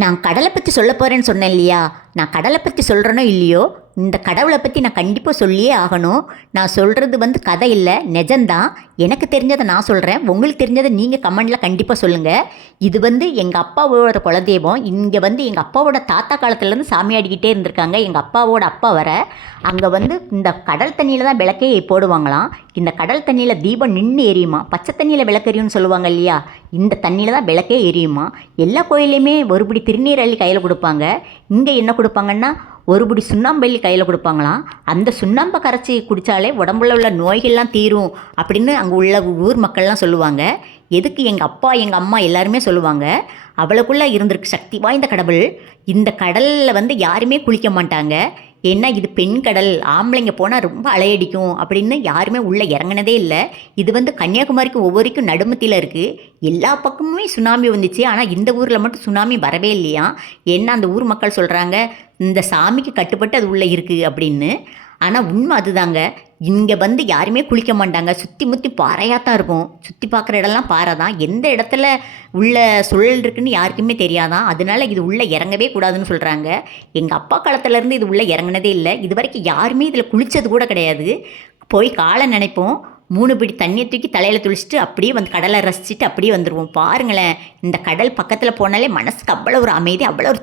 நான் கடலை பற்றி சொல்ல போகிறேன்னு சொன்னேன் இல்லையா? நான் கடலை பற்றி சொல்கிறேனோ இல்லையோ, இந்த கடவுளை பற்றி நான் கண்டிப்பாக சொல்லியே ஆகணும். நான் சொல்கிறது கதை இல்லை, நிஜம்தான். எனக்கு தெரிஞ்சதை நான் சொல்கிறேன், உங்களுக்கு தெரிஞ்சதை நீங்கள் கமெண்டில் கண்டிப்பாக சொல்லுங்கள். இது எங்கள் அப்பாவோட குலதெய்வம். இங்கே எங்கள் அப்பாவோட தாத்தா காலத்துலேருந்து சாமி ஆடிக்கிட்டே இருந்திருக்காங்க. எங்கள் அப்பாவோட அப்பா வர அங்கே இந்த கடல் தண்ணியில் தான் விளக்கே போடுவாங்களாம். இந்த கடல் தண்ணியில் தீபம் நின்று எரியுமா. பச்சை தண்ணியில் விளக்கெரியும்னு சொல்லுவாங்க இல்லையா? இந்த தண்ணியில் தான் விளக்கே எரியுமா. எல்லா கோயிலையுமே ஒருபடி திருநீர் அள்ளி கையில் கொடுப்பாங்க. இங்கே என்ன கொடுப்பாங்கன்னா ஒருபடி சுண்ணாம்பள்ளி கையில் கொடுப்பாங்களாம். அந்த சுண்ணாம்பை கரைச்சி குடித்தாலே உடம்புல உள்ள நோய்கள்லாம் தீரும் அப்படின்னு அங்கே உள்ள ஊர் மக்கள்லாம் சொல்லுவாங்க. எதுக்கு எங்கள் அப்பா எங்கள் அம்மா எல்லாருமே சொல்லுவாங்க. அவளுக்குள்ளே இருந்திருக்கு சக்தி வாய்ந்த கடவுள். இந்த கடலில் யாருமே குளிக்க மாட்டாங்க. ஏன்னா இது பெண் கடல், ஆம்பளைங்க போனால் ரொம்ப அலையடிக்கும் அப்படின்னு யாருமே உள்ளே இறங்கினதே இல்லை. இது கன்னியாகுமரிக்கு ஒவ்வொருக்கும் நடுமத்தியில் இருக்குது. எல்லா பக்கமுமே சுனாமி வந்துச்சு. ஆனால் இந்த ஊரில் மட்டும் சுனாமி வரவே இல்லையா. ஏன்னா அந்த ஊர் மக்கள் சொல்கிறாங்க இந்த சாமிக்கு கட்டுப்பட்டு அது உள்ளே இருக்குது அப்படின்னு. ஆனால் உண்மை அதுதாங்க. இங்கே யாருமே குளிக்க மாட்டாங்க. சுற்றி முற்றி பாறையாக தான் இருக்கும். சுற்றி பார்க்குற இடம்லாம் பாறை தான். எந்த இடத்துல உள்ள சுழல் இருக்குன்னு யாருக்குமே தெரியாதான். அதனால இது உள்ளே இறங்கவே கூடாதுன்னு சொல்கிறாங்க. எங்கள் அப்பா காலத்துலேருந்து இது உள்ளே இறங்கினதே இல்லை. இது வரைக்கும் யாருமே இதில் குளித்தது கூட கிடையாது. போய் காலை நினைப்போம், 3 பிடி தண்ணியை தூக்கி தலையில் துளிச்சிட்டு அப்படியே கடலை ரசிச்சுட்டு அப்படியே வந்துடுவோம். பாருங்களேன், இந்த கடல் பக்கத்தில் போனாலே மனசுக்கு அவ்வளோ ஒரு அமைதி, அவ்வளோ ஒரு